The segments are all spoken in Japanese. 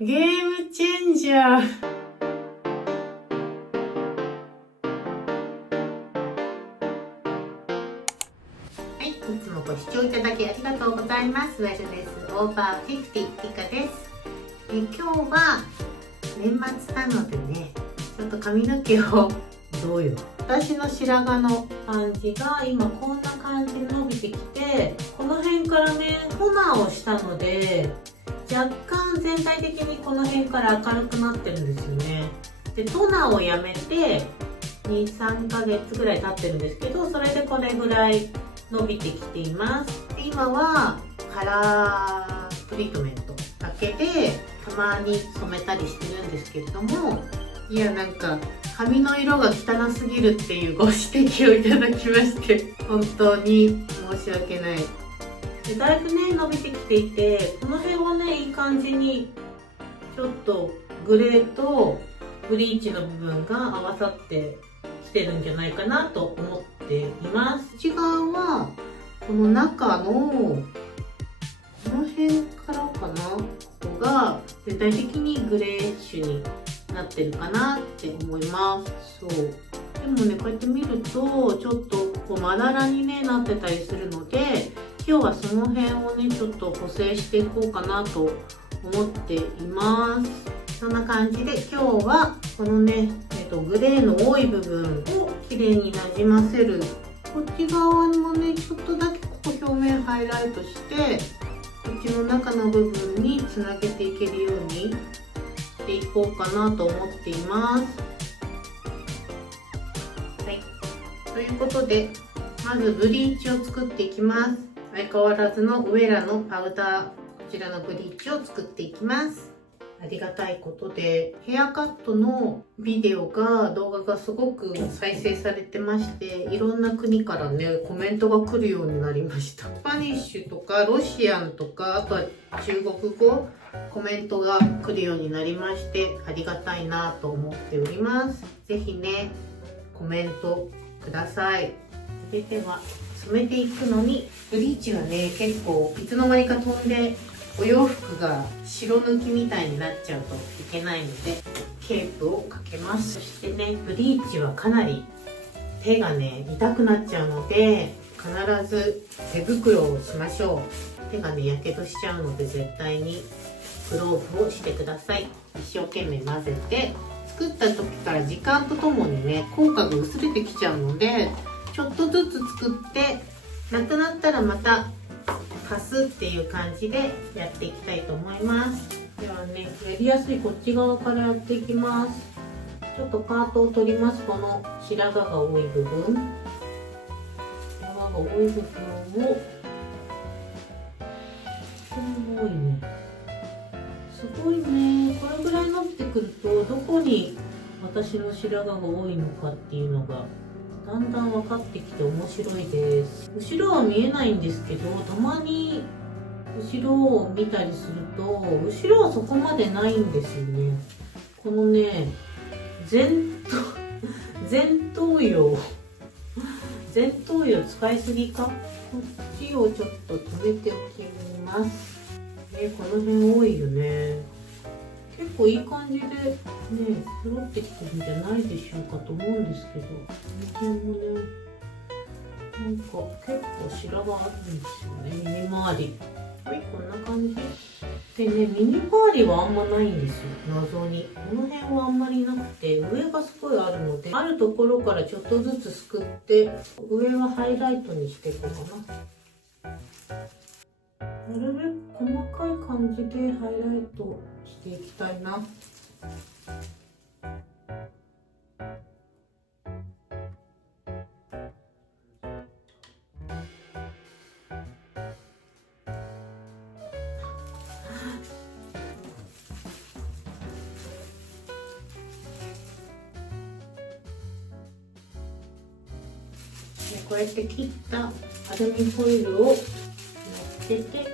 ゲームチェンジャー。はい、いつもご視聴いただきありがとうございます。ウェルネスオーバー50リカです。今日は年末なのでね、ちょっと髪の毛をどうよ。私の白髪の感じが今こんな感じに伸びてきて、この辺からねトナーをしたので若干全体的にこの辺から明るくなってるんですよね。でトナーをやめて 2,3 ヶ月ぐらい経ってるんですけど、それでこれぐらい伸びてきています。で今はカラートリートメントだけでたまに染めたりしてるんですけれども、いやなんか髪の色が汚すぎるっていうご指摘をいただきまして本当に申し訳ない。でだいぶね伸びてきていて、この辺はねいい感じにちょっとグレーとブリーチの部分が合わさってきてるんじゃないかなと思っています。内側はこの中のこの辺からかな、ここが全体的にグレーッシュになってるかなって思います。そうでもねこうやって見るとちょっとこうまだらに、ね、なってたりするので、今日はその辺をねちょっと補正していこうかなと思っています。そんな感じで今日はこのね、グレーの多い部分をきれいになじませる。こっち側もねちょっとだけここ表面ハイライトして口の中の部分につなげていけるようにしていこうかなと思っています。はい、ということでまずブリーチを作っていきます。相変わらずのウェラのパウダー、こちらのブリーチを作っていきます。ありがたいことでヘアカットのビデオが動画がすごく再生されてまして、いろんな国からねコメントが来るようになりました。スパニッシュとかロシアンとか、あとは中国語コメントが来るようになりまして、ありがたいなと思っております。ぜひねコメントください。それでは染めていくのに、ブリーチはね結構いつの間にか飛んでお洋服が白抜きみたいになっちゃうといけないのでケープをかけます。そしてねブリーチはかなり手がね痛くなっちゃうので必ず手袋をしましょう。手がねやけどしちゃうので絶対にグローブをしてください。一生懸命混ぜて、作った時から時間とともにね効果が薄れてきちゃうので、ちょっとずつ作ってなくなったらまた足すっていう感じでやっていきたいと思います。ではねやりやすいこっち側からやっていきます。ちょっとパートを取ります。この白髪が多い部分、白髪が多い部分を、これも多いね、すごいね。これぐらい伸びてくるとどこに私の白髪が多いのかっていうのがだんだん分かってきて面白いです。後ろは見えないんですけど、たまに後ろを見たりすると後ろはそこまでないんですよね。このね前頭葉使いすぎか、こっちをちょっと止めておきます。この辺多いよね。結構いい感じでね揃ってきてるんじゃないでしょうかと思うんですけど、この辺もねなんか結構白髪あるんですよね。耳周り、はい、こんな感じでね、耳周りはあんまないんですよ。謎にこの辺はあんまりなくて、上がすごいあるので、あるところからちょっとずつすくって上はハイライトにしていこうかな。なるべく細かい感じでハイライトしていきたいな。こうやって切ったアルミホイルを乗っけて、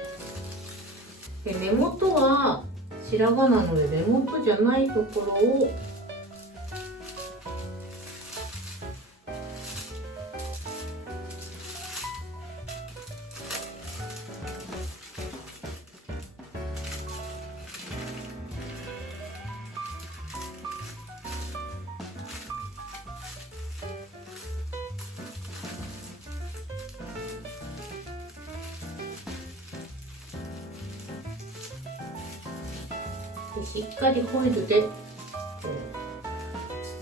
で根元は白髪なので根元じゃないところをでしっかりホイルで、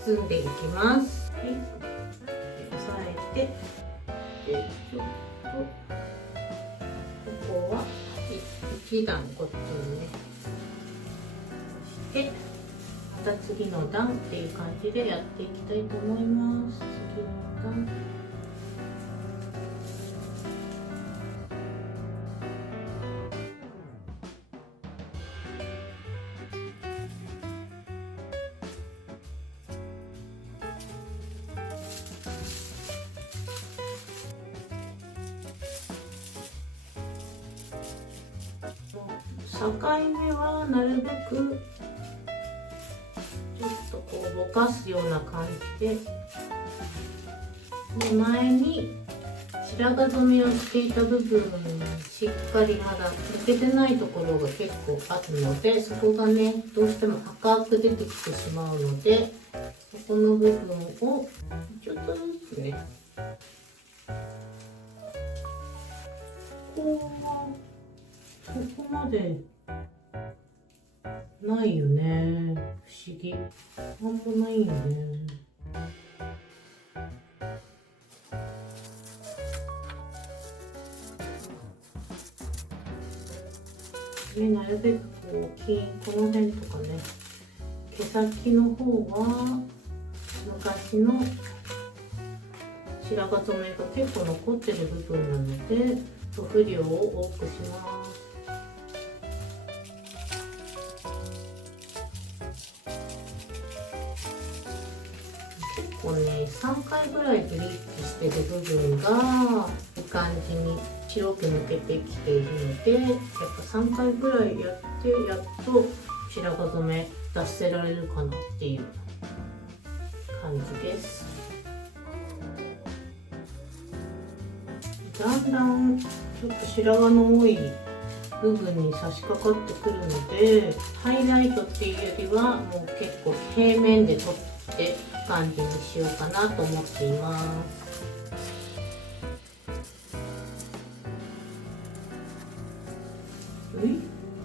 包んでいきます。はい、押さえて、でちょっとここは1段こっちにね押して、また次の段っていう感じでやっていきたいと思います。次の段。境目はなるべくちょっとこうぼかすような感じで、前に白髪染めをしていた部分しっかりまだ抜けてないところが結構あるので、そこがねどうしても赤く出てきてしまうので、ここの部分をちょっとずつねここまでないよね。不思議。あんまないよね。なるべくこうこの辺とかね、毛先の方は昔の白髪染めが結構残ってる部分なので、塗布量を多くします。結構ね、3回ぐらいブリーチしてる部分がいい感じに白く抜けてきているので、やっぱ3回ぐらいやってやっと白髪染め出せられるかなっていう感じです。だんだんちょっと白髪の多い部分に差し掛かってくるので、ハイライトっていうよりはもう結構平面で撮っていく感じにしようかなと思っています。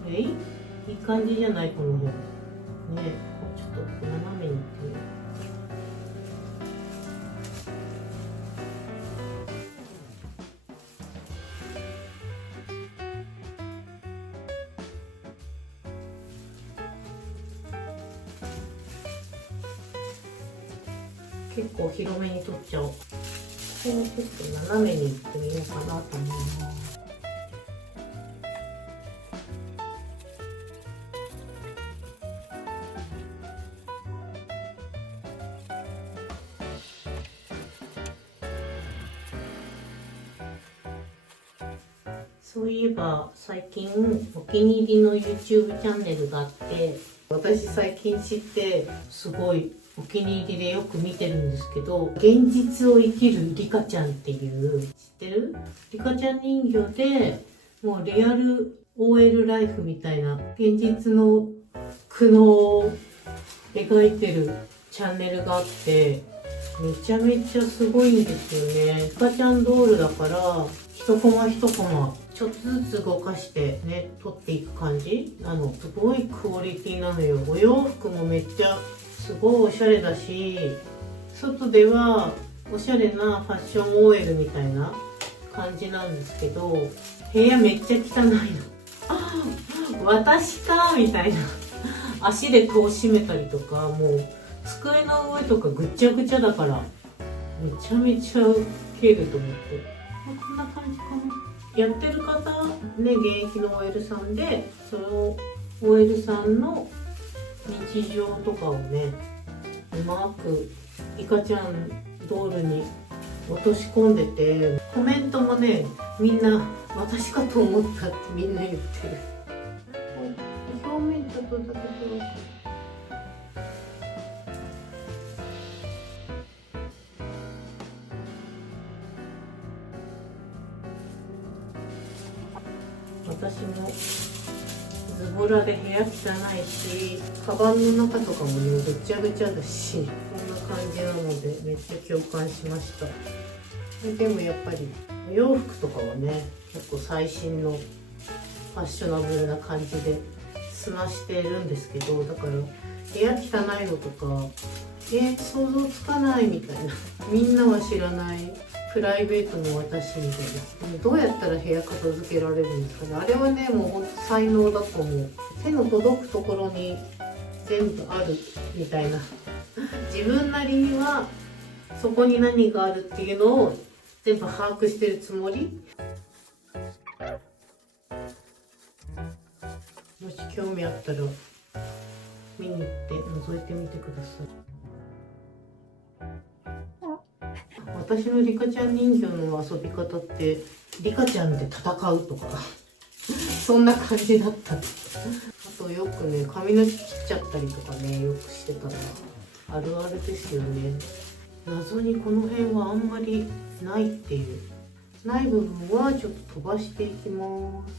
いい感じじゃない？この辺ね、こうちょっと斜めにいってみよう。結構広めに取っちゃおう。ここをちょっと斜めにいってみようかなと思います。そういえば最近お気に入りの YouTube チャンネルがあって、私最近知ってすごいお気に入りでよく見てるんですけど、現実を生きるリカちゃんっていう、知ってる？リカちゃん人形でもうリアル OL ライフみたいな現実の苦悩を描いてるチャンネルがあって、めちゃめちゃすごいんですよね。リカちゃんドールだから一コマ一コマちょっとずつ動かしてね撮っていく感じなの。すごいクオリティなのよ。お洋服もめっちゃすごいおしゃれだし、外ではおしゃれなファッション OL みたいな感じなんですけど、部屋めっちゃ汚いの。私かみたいな。足で戸を閉めたりとか、もう机の上とかぐちゃぐちゃだからめちゃめちゃウケると思って。こんな感じかな。やってる方ね、現役の OL さんで、その OL さんの日常とかをね、うまくリカちゃんドールに落とし込んでて、コメントもね、みんな私かと思ったってみんな言ってる。表面ちょっとだけ取ろうか。私もズボラで部屋汚いし、カバンの中とかもねぐちゃぐちゃだし、こんな感じなのでめっちゃ共感しました。でもやっぱりお洋服とかはね結構最新のファッショナブルな感じで砂してるんですけど、だから部屋汚いのとか想像つかないみたいなみんなは知らないプライベートの私みたいな。どうやったら部屋片付けられるんですかね。あれはね、もうほんと才能だと思う。手の届くところに全部あるみたいな自分なりにはそこに何があるっていうのを全部把握してるつもり。もし興味あったら見に行って覗いてみてください。私のリカちゃん人形の遊び方ってリカちゃんで戦うとかそんな感じだった。あとよくね、髪の毛切っちゃったりとかね、よくしてたな。あるあるですよね。謎にこの辺はあんまりないっていう。ない部分はちょっと飛ばしていきます。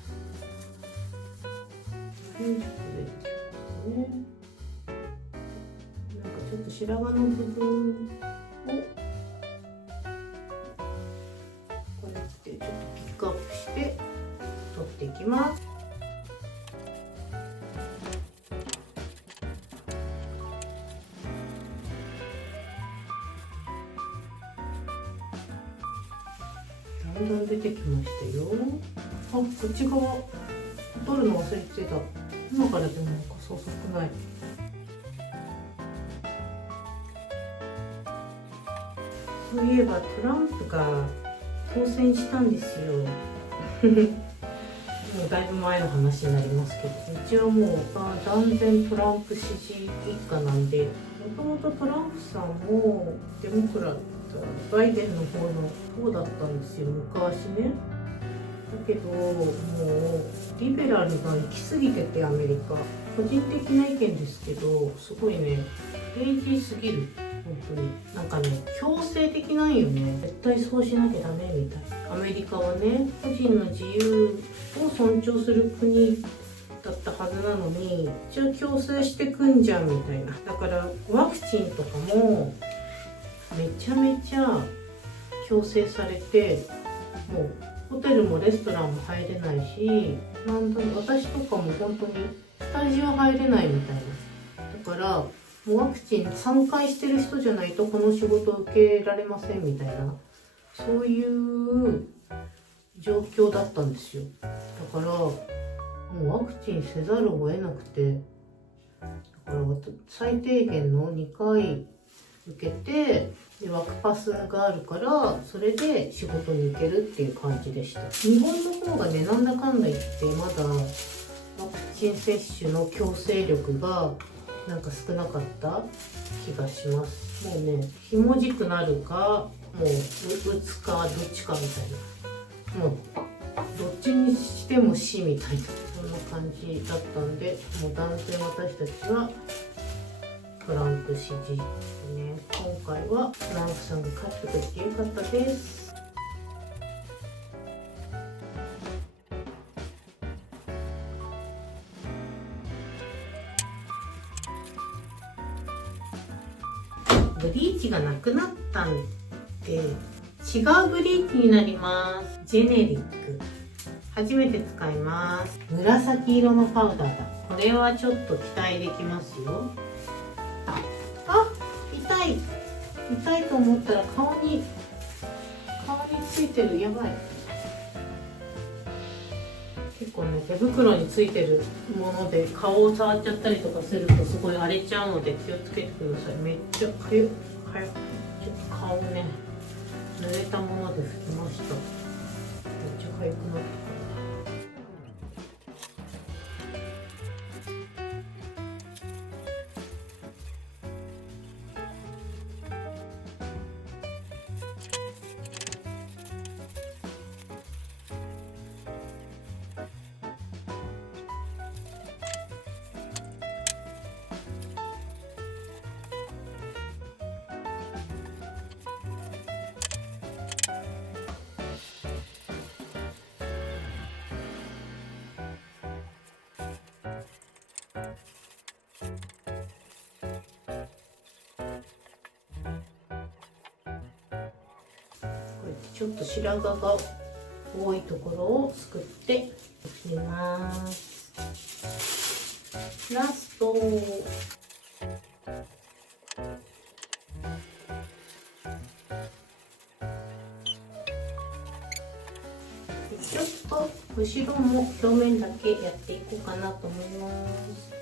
ちょっと出てきますね。なんかちょっと白髪の部分をこうやってちょっとピックアップして取っていきます。だんだん出てきましたよ。あ、こっち側取るの忘れてた。今からでも遅くない。そういえばトランプが当選したんですよもうだいぶ前の話になりますけど、一応もう断然トランプ支持一家なんで、もともとトランプさんもデモクラット、バイデンの方だったんですよ、昔ね。だけどもうリベラルが行き過ぎてて、アメリカ、個人的な意見ですけど、すごいねクレイジーすぎる。本当になんかね、強制的なんよね。絶対そうしなきゃダメみたい。アメリカはね、個人の自由を尊重する国だったはずなのに、一応強制してくんじゃんみたいな。だからワクチンとかもめちゃめちゃ強制されて、もうホテルもレストランも入れないし、なんだろう、私とかも本当にスタジオ入れないみたいな。だからもうワクチン3回してる人じゃないとこの仕事を受けられませんみたいな、そういう状況だったんですよ。だからもうワクチンせざるを得なくて、だから最低限の2回受けて、でワクパスがあるからそれで仕事に行けるっていう感じでした。日本の方がね、なんだかんだ言ってまだワクチン接種の強制力がなんか少なかった気がします。もうね、ひもじくなるか、もう打つかどっちかみたいな、もうどっちにしても死みたいな、そんな感じだったんで、もう断然私たちはトランプ支持ですね。今回はトランプさんが勝ってくれてよかったです。ブリーチがなくなったんで違うブリーチになります。ジェネリック初めて使います。紫色のパウダーだ。これはちょっと期待できますよ。あ、痛いと思ったら顔についてる。やばい。結構ね、手袋についてるもので顔を触っちゃったりとかするとすごい荒れちゃうので気をつけてください。めっちゃかゆい。ちょっと顔ね、濡れたもので拭きました。めっちゃかゆくなった。ちょっと白髪が多いところをすくっていきます。ラスト。ちょっと後ろも表面だけやっていこうかなと思います。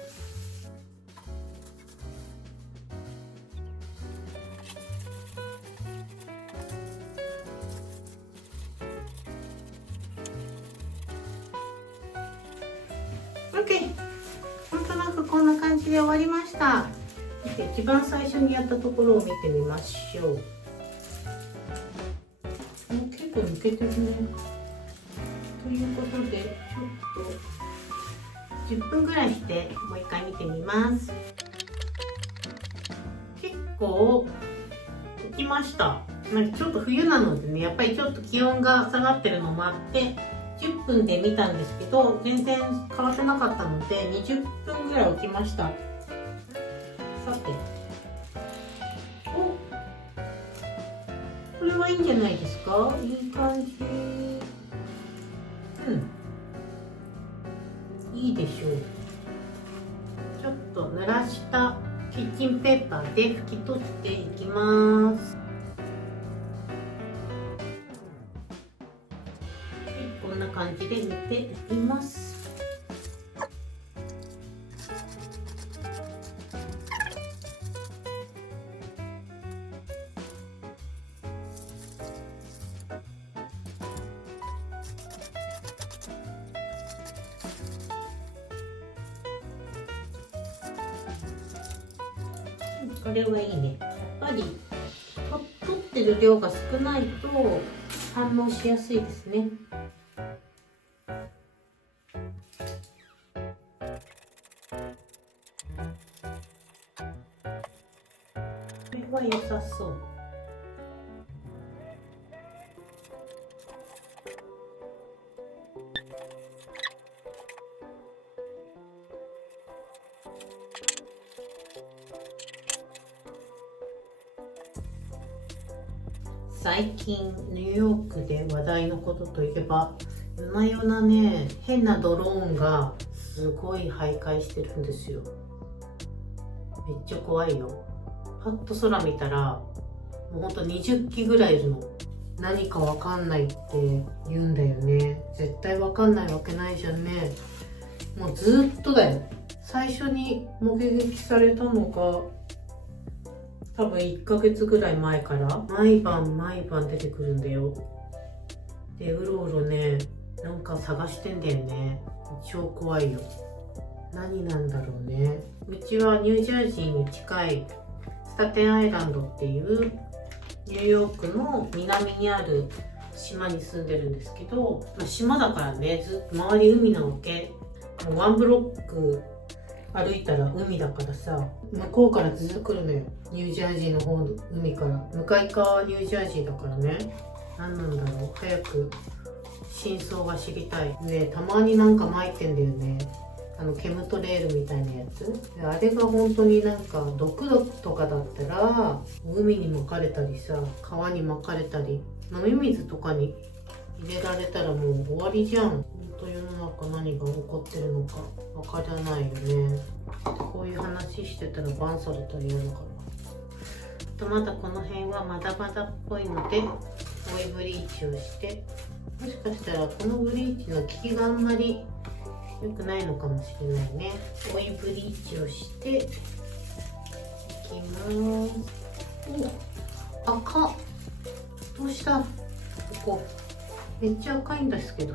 OK。なんとなくこんな感じで終わりました。一番最初にやったところを見てみましょう。結構抜けてるね。ということで、ちょっと10分ぐらいしてもう一回見てみます。結構浮きました。ちょっと冬なのでね、やっぱりちょっと気温が下がってるのもあって10分で見たんですけど、全然変わってなかったので20分ぐらい置きました。さて、これはいいんじゃないですか。いい感じ。いいでしょう。ちょっと濡らしたキッチンペーパーで拭き取っていきます。こんな感じで煮ていきます。これはいいね。やっぱり取ってる量が少ないと反応しやすいですね。これは良さそう。最近ニューヨークで話題のことといえば、夜な夜なね、変なドローンがすごい徘徊してるんですよ。めっちゃ怖いよ。パッと空見たらもうほんと20機ぐらいいるの。何かわかんないって言うんだよね。絶対わかんないわけないじゃんね。もうずっとだよ。最初に目撃されたのが多分1ヶ月ぐらい前から毎晩出てくるんだよ。でうろうろね、なんか探してんだよね。超怖いよ。何なんだろうね。うちはニュージャージーに近いスタテンアイランドっていうニューヨークの南にある島に住んでるんですけど、島だからね、ずっと周り海なわけ。もうワンブロック歩いたら海だからさ、向こうからずっと来るのよ。ニュージャージーの方の海から。向かい側はニュージャージーだからね。何なんだろう、早く真相が知りたい。ね、たまになんか撒いてんだよね。ケムトレールみたいなやつ。あれが本当になんか毒とかだったら海に撒かれたりさ、川に撒かれたり、飲み水とかに入れられたらもう終わりじゃん。本当世の中何が起こってるのかわからないよね。こういう話してたらバンされたら嫌だから。まだこの辺はまだまだっぽいので追いブリーチをして、もしかしたらこのブリーチの効きがあんまり良くないのかもしれないね。追いブリーチをしていきます。お、赤っ。どうした？ここめっちゃ赤いんですけど。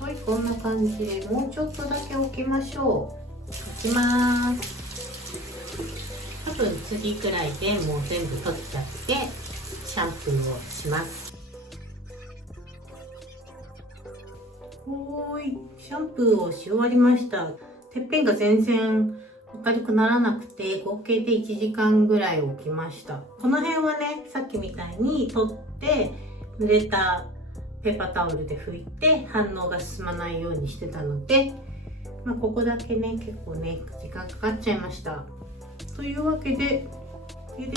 はい、こんな感じでもうちょっとだけ置きましょう。置きます。多分次くらいでもう全部取っちゃってシャンプーをします。シャンプーをし終わりました。てっぺんが全然明るくならなくて、合計で1時間ぐらい置きました。この辺はね、さっきみたいに取って濡れたペーパータオルで拭いて反応が進まないようにしてたので、ここだけね、結構ね、時間かかっちゃいました。というわけで、結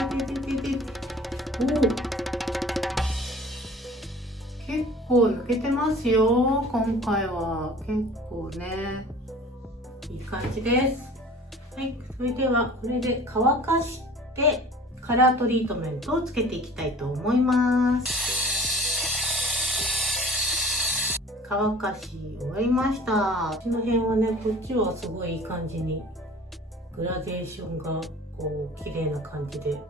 結構抜けてますよ。今回は結構ね、いい感じです。はい、それではこれで乾かしてカラートリートメントをつけていきたいと思います。乾かし終わりました。この辺はね、こっちはすごいいい感じにグラデーションがこう綺麗な感じで、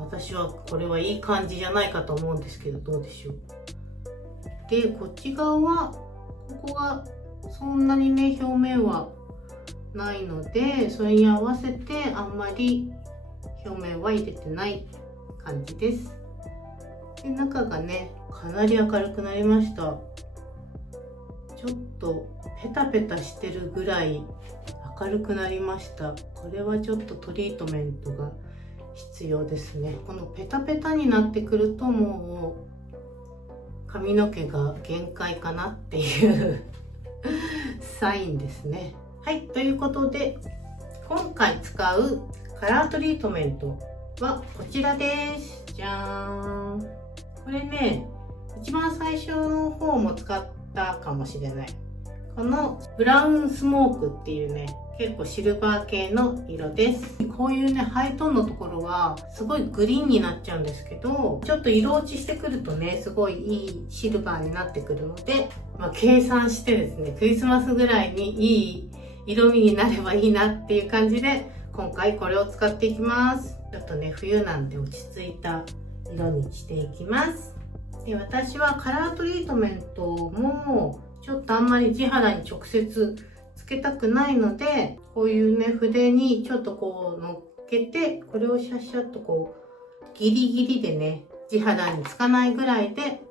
私はこれはいい感じじゃないかと思うんですけど、どうでしょう。で、こっち側はここがそんなにね表面はないので、それに合わせてあんまり表面は入れてない感じです。で、中がねかなり明るくなりました。ちょっとペタペタしてるぐらい明るくなりました。これはちょっとトリートメントが必要ですね。このペタペタになってくるともう髪の毛が限界かなっていうサインですね。はい、ということで今回使うカラートリートメントはこちらです。じゃーん。これね、一番最初の方も使ったかもしれない。このブラウンスモークっていうね、結構シルバー系の色です。こういうね、ハイトーンのところはすごいグリーンになっちゃうんですけど、ちょっと色落ちしてくるとね、すごいいいシルバーになってくるので、計算してですね、クリスマスぐらいにいい色味になればいいなっていう感じで、今回これを使っていきます。ちょっとね、冬なんで落ち着いた色にしていきます。で、私はカラートリートメントもちょっとあんまり地肌に直接つけたくないので、こういうね、筆にちょっとこう乗っけて、これをシャッシャッとこうギリギリでね、地肌につかないぐらいで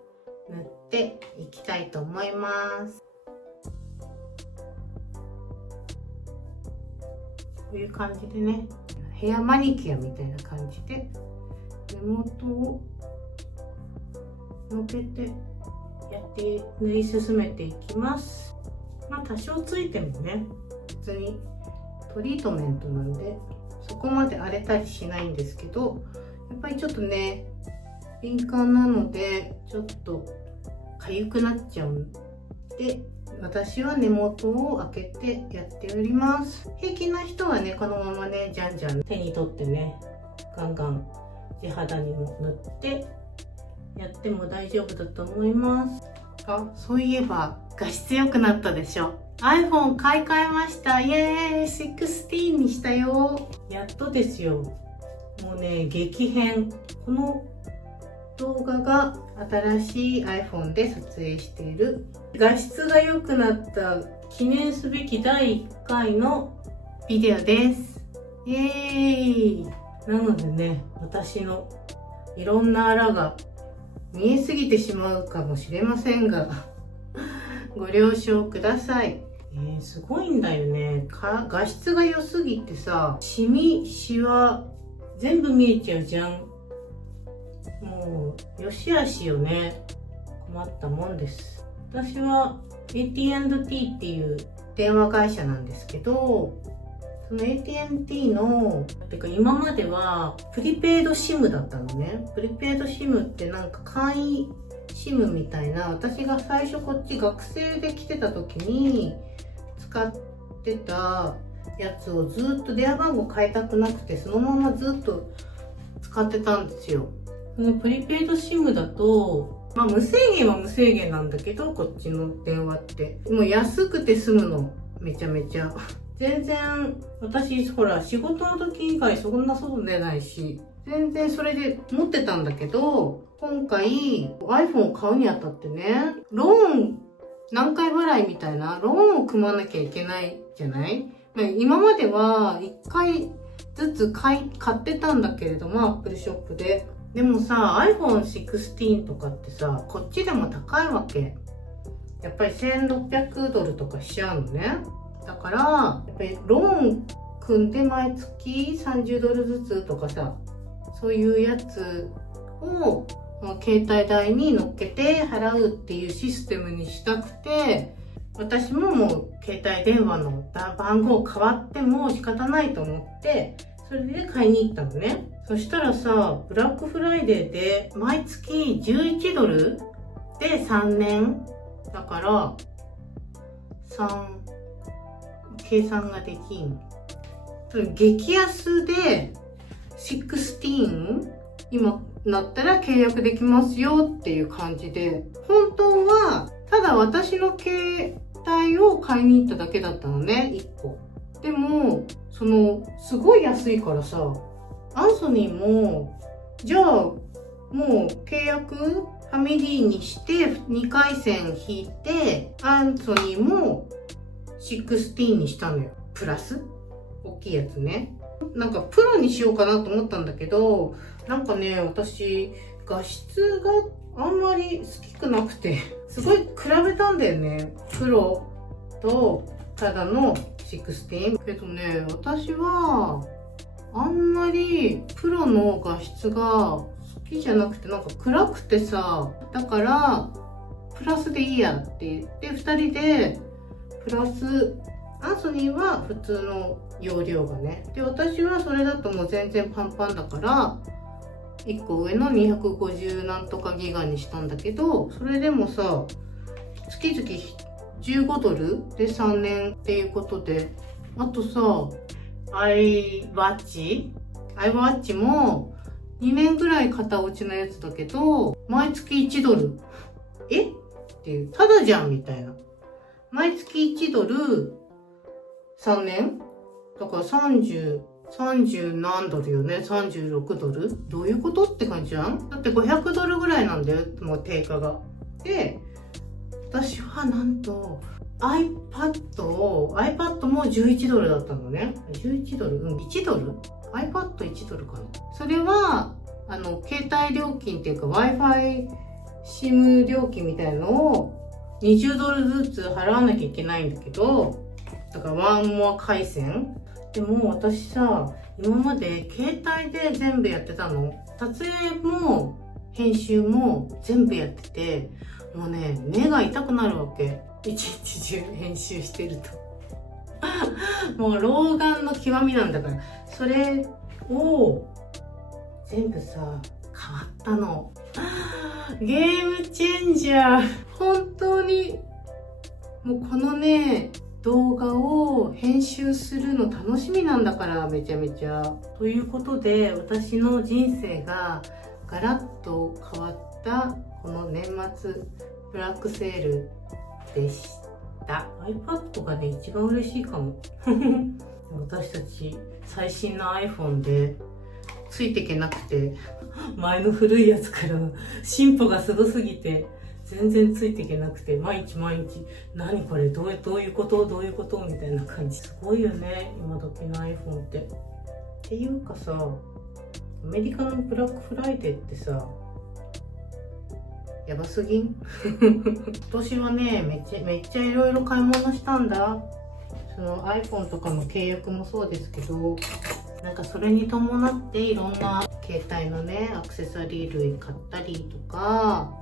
塗っていきたいと思います。こういう感じでね、ヘアマニキュアみたいな感じで根元をのけてやって塗り進めていきます。多少ついてもね、普通にトリートメントなんでそこまで荒れたりしないんですけど、やっぱりちょっとね敏感なのでちょっと痒くなっちゃうんで、私は根元を開けてやっております。平気な人はね、このままねじゃんじゃん手に取ってね、ガンガン地肌にも塗ってやっても大丈夫だと思います。あ、そういえば画質良くなったでしょ。 iPhone 買い替えました。イエーイ、16にしたよ。やっとですよ。もうね、激変。この動画が新しい iPhone で撮影している画質が良くなった記念すべき第1回のビデオです。イエーイ。なのでね、私のいろんなあらが見えすぎてしまうかもしれませんがご了承ください。すごいんだよね。画質が良すぎてさ、シミシワ全部見えちゃうじゃん。もうよしあしよね。困ったもんです。私は AT&T っていう電話会社なんですけど、その AT&T のてか今まではプリペイド SIM だったのね。プリペイド SIM ってなんか簡易 SIM みたいな、私が最初こっち学生で来てた時に使ってたやつをずっと電話番号変えたくなくて、そのままずっと使ってたんですよ。そのプリペイド SIM だと、無制限は無制限なんだけど、こっちの電話ってもう安くて済むの、めちゃめちゃ全然私ほら仕事の時以外そんな外出ないし、全然それで持ってたんだけど、今回 iPhone を買うにあたってね、ローン何回払いみたいなローンを組まなきゃいけないじゃない。今までは1回ずつ買ってたんだけれども、Apple ショップで。でもさ、 iPhone 16とかってさ、こっちでも高いわけ。やっぱり1600ドルとかしちゃうのね。だからやっぱりローン組んで毎月30ドルずつとかさ、そういうやつを携帯代に乗っけて払うっていうシステムにしたくて、私ももう携帯電話の番号変わっても仕方ないと思って、それで買いに行ったのね。そしたらさ、ブラックフライデーで毎月11ドルで3年だから計算ができん。激安で16今なったら契約できますよっていう感じで、本当はただ私の携帯を買いに行っただけだったのね、1個。でもすごい安いからさ、アンソニーもじゃあもう契約ファミリーにして2回線引いて、アンソニーも16にしたのよ。プラス大きいやつね。なんかプロにしようかなと思ったんだけど、なんかね、私画質があんまり好きくなくて、すごい比べたんだよね、プロとただの16。けどね、私はあんまりプロの画質が好きじゃなくて、なんか暗くてさ、だからプラスでいいやって言って2人でプラス。アンソニーは普通の容量がね。で、私はそれだともう全然パンパンだから、1個上の250なんとかギガにしたんだけど、それでもさ、月々15ドルで3年っていうことで、あとさ、iWatch も2年ぐらい型落ちのやつだけど、毎月1ドル。えっていう、ただじゃんみたいな。毎月1ドル、3年だから30何ドルよね。36ドルどういうことって感じじゃん。だって500ドルぐらいなんだよ、もう定価が。で、私はなんと iPad も11ドルだったのね。11ドル1ドル iPad1 ドルかな。それは携帯料金っていうか Wi-Fi SIM 料金みたいのを20ドルずつ払わなきゃいけないんだけど、だからワンモア回線。でも私さ、今まで携帯で全部やってたの。撮影も編集も全部やってて、もうね、目が痛くなるわけ。一日中編集してると。もう老眼の極みなんだから。それを全部さ、変わったの。ゲームチェンジャー。本当に、もうこのね、動画を編集するの楽しみなんだから、めちゃめちゃ。ということで、私の人生がガラッと変わったこの年末ブラックセールでした。 iPad がね、一番嬉しいかも。私たち最新の iPhone でついていけなくて、前の古いやつからの進歩がすごすぎて全然ついていけなくて、毎日何これ、どういうことみたいな感じ。すごいよね、今時の iPhone って。っていうかさ、アメリカのブラックフライデーってさ、やばすぎん？今年はね、めっちゃいろいろ買い物したんだ。その iPhone とかの契約もそうですけど、なんかそれに伴っていろんな携帯のね、アクセサリー類買ったりとか、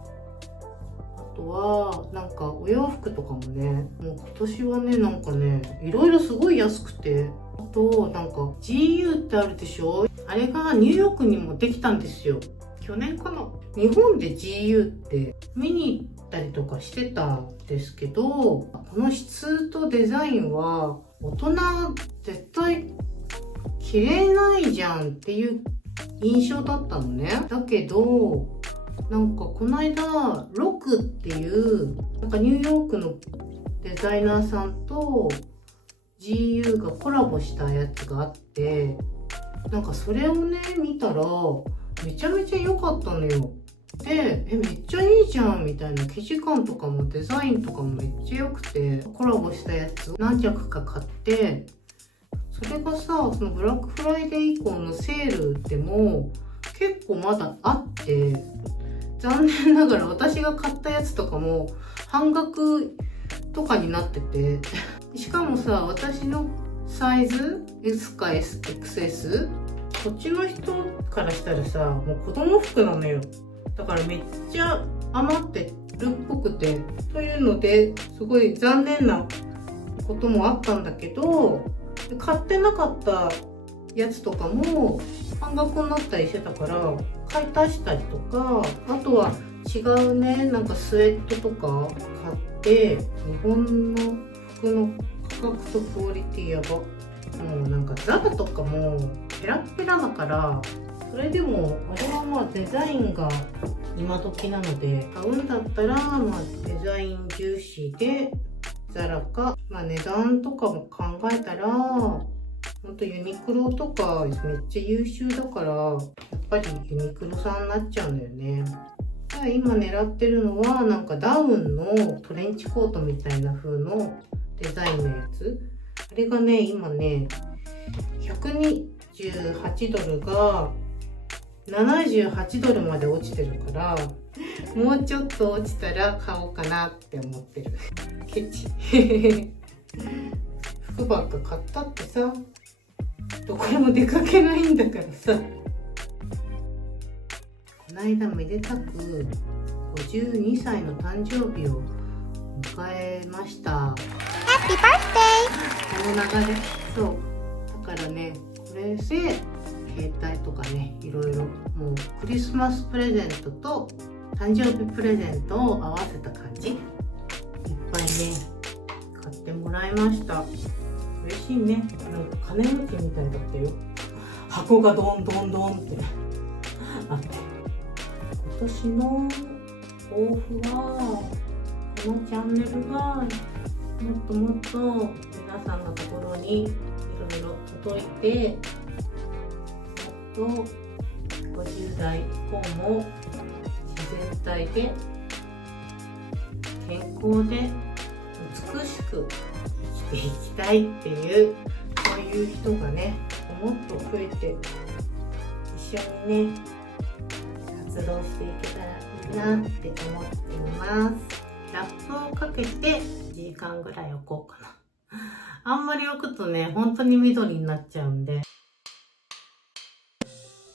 あとはなんかお洋服とかもね、もう今年はね、なんかね、いろいろすごい安くて、あとなんか GU ってあるでしょ。あれがニューヨークにもできたんですよ。去年かな。日本で GU って見に行ったりとかしてたんですけど、この質とデザインは大人絶対着れないじゃんっていう印象だったのね。だけどなんかこの間ロクっていうなんかニューヨークのデザイナーさんと GU がコラボしたやつがあって、なんかそれをね見たらめちゃめちゃ良かったのよ。で、めっちゃいいじゃんみたいな、生地感とかもデザインとかもめっちゃ良くて、コラボしたやつを何着か買って、それがさ、そのブラックフライデー以降のセールでも結構まだあって、残念ながら私が買ったやつとかも半額とかになってて、しかもさ、私のサイズ S か XS、 こっちの人からしたらさ、もう子供服なのよ。だからめっちゃ余ってるっぽくて、というのですごい残念なこともあったんだけど、買ってなかったやつとかも半額になったりしてたから買い足したりとか、あとは違うね、なんかスウェットとか買って日本の服の価格とクオリティやば。もうなんかザラとかもペラッペラだから、それでもあれはまあデザインが今時なので、買うんだったらまあデザイン重視でザラか、まあ値段とかも考えたらほんとユニクロとかめっちゃ優秀だから、やっぱりユニクロさんになっちゃうんだよね。今狙ってるのはなんかダウンのトレンチコートみたいな風のデザインのやつ。あれがね今ね128ドルが78ドルまで落ちてるから、もうちょっと落ちたら買おうかなって思ってる。ケチ服ばっか買ったってさ、どこにも出かけないんだからさ。この間めでたく52歳の誕生日を迎えました。ハッピーバースデー。この流れ、そうだからね、これで携帯とかね、いろいろもうクリスマスプレゼントと誕生日プレゼントを合わせた感じ、いっぱいね買ってもらいました。嬉しいね。なんか金持ちみたいだったよ。箱がどんどんどんってあって、今年の抱負はこのチャンネルがもっともっと皆さんのところにいろいろ届いて、もっと50代以降も自然体で健康で美しく生きていきたいっていう、そういう人がねもっと増えて一緒にね活動していけたらいいなって思っています。ラップをかけて1時間ぐらい置こうかな。あんまり置くとね本当に緑になっちゃうんで。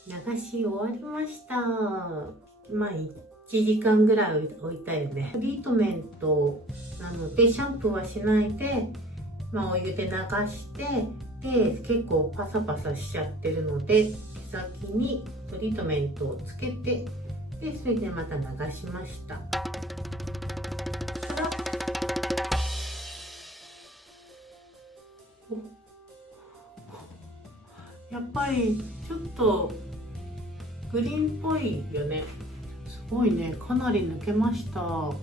流し終わりました。まあ1時間ぐらい置いたよね。トリートメントなのでシャンプーはしないで、まあ、お湯で流して、で結構パサパサしちゃってるので、毛先にトリートメントをつけて、でそれでまた流しました。やっぱりちょっとグリーンっぽいよね。すごいね、かなり抜けました。も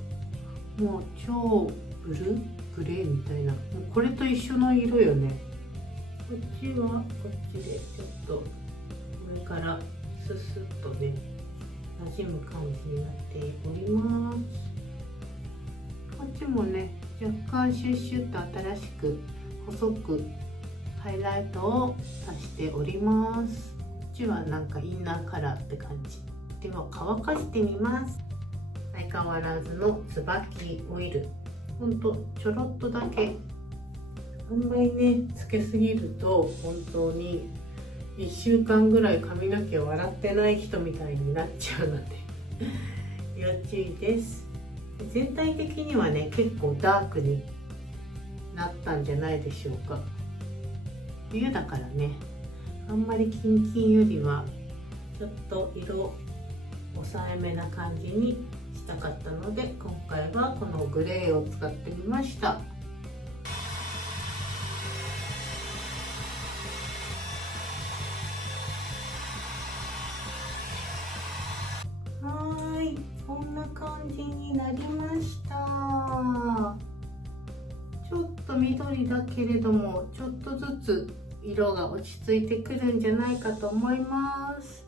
う超ブルーグレーみたいな、もうこれと一緒の色よね。こっちはこっちでちょっと上からススッとね馴染む感じになっております。こっちもね若干シュッシュッと新しく細くハイライトを足しております。こっちはなんかインナーカラーって感じでは乾かしてみます。相変わらずの椿オイル、ほんとちょろっとだけ。あんまりねつけすぎると本当に1週間ぐらい髪の毛を洗ってない人みたいになっちゃうので要注意です。全体的にはね結構ダークになったんじゃないでしょうか。冬だからね、あんまりキンキンよりはちょっと色抑えめな感じにしたかったので、今回はこのグレーを使ってみました。こんな感じになりました。ちょっと緑だけれどもちょっとずつ色が落ち着いてくるんじゃないかと思います。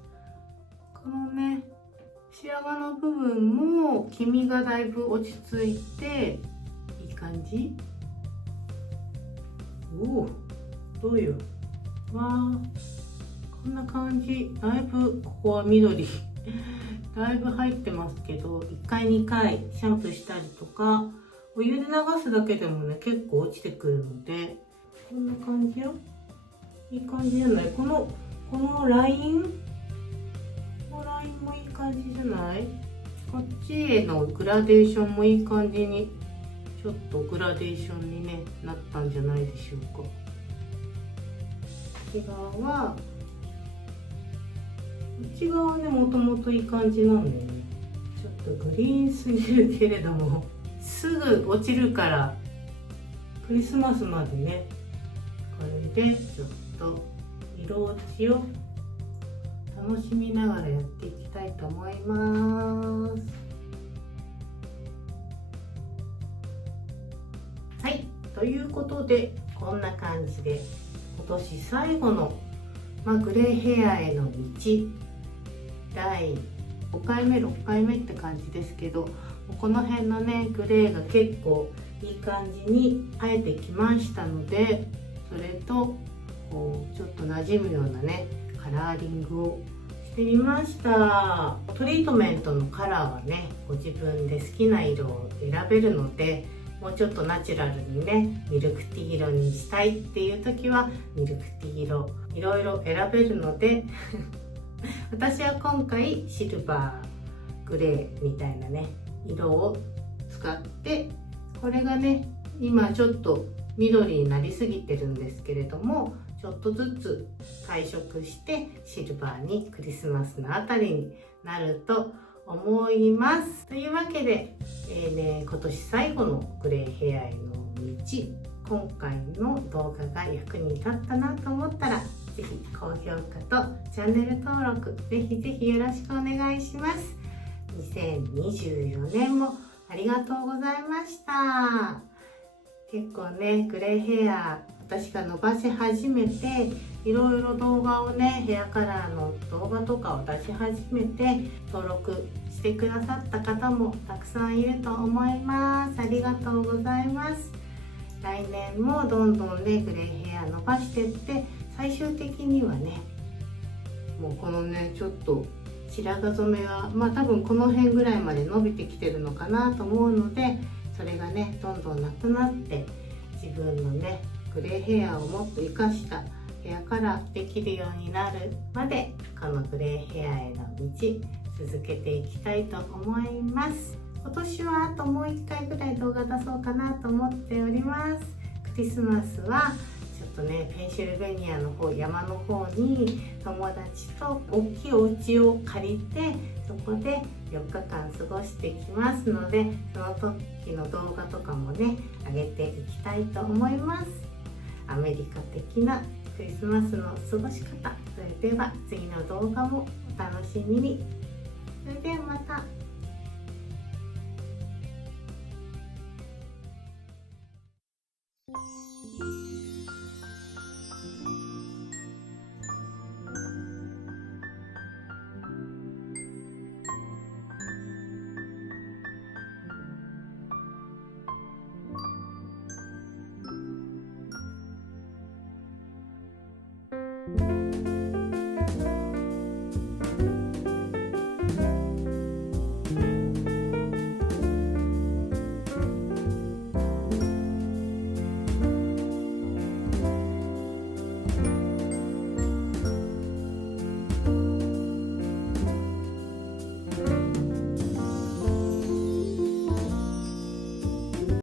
このね白髪の部分も黄身がだいぶ落ち着いていい感じ。おお、どうよ。わあ、こんな感じ。だいぶここは緑だいぶ入ってますけど、1回2回シャンプーしたりとかお湯で流すだけでもね結構落ちてくるので、こんな感じよ。いい感じじゃない？このラインもいい感じじゃない？こっちへのグラデーションもいい感じに、ちょっとグラデーションに、ね、なったんじゃないでしょうか。こっち側はねもともといい感じなんだよね。ちょっとグリーンすぎるけれどもすぐ落ちるからクリスマスまでねこれでちょっと色落ちを楽しみながらやっていきたいと思います。はい、ということでこんな感じで今年最後の、グレーヘアへの道第5回目6回目って感じですけど、この辺のねグレーが結構いい感じに生えてきましたので、それとこうちょっと馴染むようなねカラーリングをしてみました。トリートメントのカラーはねご自分で好きな色を選べるので、もうちょっとナチュラルにねミルクティー色にしたいっていう時はミルクティー色いろいろ選べるので私は今回シルバーグレーみたいなね色を使って、これがね今ちょっと緑になりすぎてるんですけれども、ちょっとずつ退色してシルバーにクリスマスのあたりになると思います。というわけで、今年最後のグレーヘアへの道、今回の動画が役に立ったなと思ったらぜひ高評価とチャンネル登録ぜひぜひよろしくお願いします。2024年もありがとうございました。結構ねグレーヘア私が伸ばし始めて、いろいろ動画をねヘアカラーの動画とかを出し始めて登録してくださった方もたくさんいると思います。ありがとうございます。来年もどんどんねグレーヘア伸ばしていって、最終的にはねもうこのねちょっと白髪染めは多分この辺ぐらいまで伸びてきてるのかなと思うので、それがねどんどんなくなって自分のねグレーヘアをもっと活かしたヘアカラーできるようになるまで、このグレーヘアへの道続けていきたいと思います。今年はあともう1回ぐらい動画出そうかなと思っております。クリスマスはちょっとねペンシルベニアの方、山の方に友達と大きいお家を借りて、そこで4日間過ごしてきますので、その時の動画とかもね上げていきたいと思います。アメリカ的なクリスマスの過ごし方、それでは次の動画もお楽しみに。それではまた。